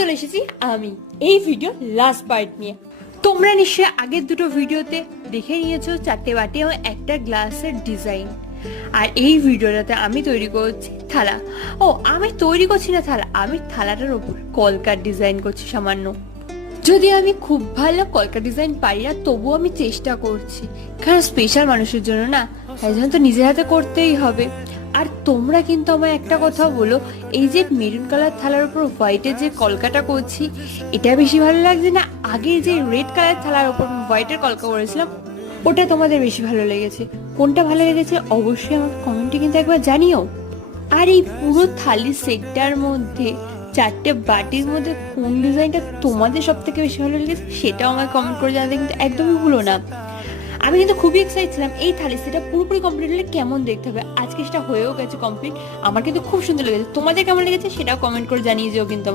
চলে এসেছি আমি এই ভিডিও লাস্ট পার্ট নিয়ে। তোমরা নিশ্চয়ই আগের দুটো ভিডিওতে দেখে নিয়েছো চারটে বাটি ও একটা গ্লাসের ডিজাইন, আর এই ভিডিওটাতে আমি তৈরি করছি থালা। ও আমি তৈরি করছি না থালা, আমি থালাটার ওপর কলকার ডিজাইন করছি সামান্য। যদি আমি খুব ভালো কলকা ডিজাইন পারি না, তবুও আমি চেষ্টা করছি, কারণ স্পেশাল মানুষের জন্য না, তাই জন্য তো নিজের হাতে করতেই হবে। আর তোমরা কিন্তু আমায় একটা কথা বলো, এই যে মেরুন কালার থালার উপর হোয়াইটের যে কলকাটা করছি, এটা বেশি ভালো লাগছে না আগে যে রেড কালার থালার উপর হোয়াইটের কলকা করেছিলাম ওটা তোমাদের বেশি ভালো লেগেছে? কোনটা ভালো লেগেছে অবশ্যই আমাকে কমেন্টে কিন্তু একবার জানিও। আর এই পুরো থালি সেটটার মধ্যে চারটে বাটির মধ্যে কোন ডিজাইনটা তোমাদের সব থেকে বেশি ভালো লেগেছে সেটাও আমাকে কমেন্ট করে জানাতে কিন্তু একদমই ভুলো না। আমি কিন্তু খুবই এক্সাইটেড ছিলাম এই থালি সেটা পুরোপুরি কমপ্লিট হলে কেমন দেখতে হবে। আজকে সেটা হয়েও গেছে কমপ্লিট, আমার কিন্তু খুব সুন্দর লেগেছে। তোমাদের কেমন লেগেছে সেটাও কমেন্ট করে জানিয়ে যেও কিন্তু।